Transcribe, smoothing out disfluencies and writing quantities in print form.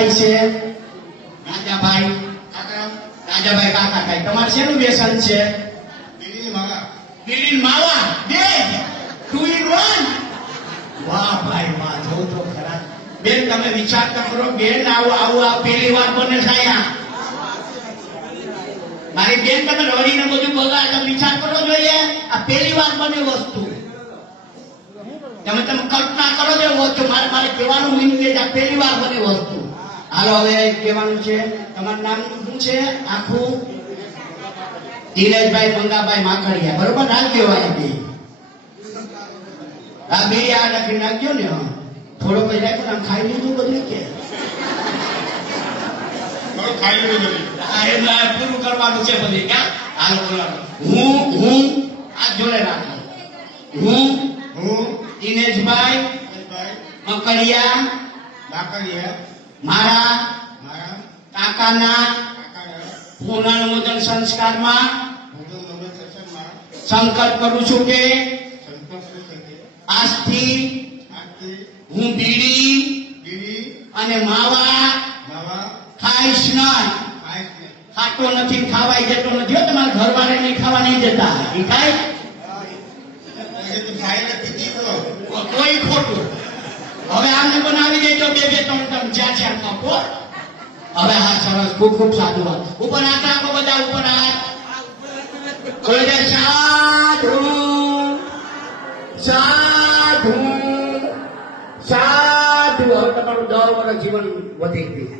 થાય છે? રાજાભાઈ કાકા થાય. તમારે શેનું વ્યસન છે? બીડીની માવા. બે 2 in 1. વાહ ભાઈ વાહ, જો તો ખરા. બેન તમે વિચાર તો કરો. બેન આવું આ પહેલી વાર બને છે અહીંયા. મારી બેન તમે રડીને બધું બગાડ, તમે વિચાર કરવો જોઈએ. આ પહેલી વાર બને વસ્તુ. તમે કલ્પના કરો છો વસ્તુ. મારે કહેવાનું મીનિંગ છે આ પહેલી વાર બને વસ્તુ. હાલો હવે કહેવાનું છે. તમારું નામ શું છે આખું? દિનેશભાઈ મંગાભાઈ માખડિયા. બરોબર નાખ્યો હોય બે. આ બે આ લખી નાખ્યો ને. થોડો કઈ રાખ્યો ને ખાઈ લીધું બધું કે પૂરું કરવાનું છે બધી. ક્યાં હાલો બોલાવો. હું આ જોડે રાખો. હું દિનેશભાઈ મકડિયા મારા કાકાના પુનર્નોદન સંસ્કારમાં સંકલ્પ કરું છું કે આજથી હું બીડી અને માવા ખાઈશ નહીં. ખાતો નથી, ખાવાય જતો નથી. તમારા ઘરવાળે નહીં ખાવા નહીં જતા. એ ખાય કોઈ ખોટું. હવે આમને બનાવી દેજો 2-2 3-3 4-4 કાપો. હવે હા સરસ, ખૂબ ખૂબ સાધુ. ઉપર હાથ રાખો બધા, ઉપર હાથ. સાધુ સાધુ સાધુ. હવે તમારું 10 વર્ષ જીવન વધી ગયું.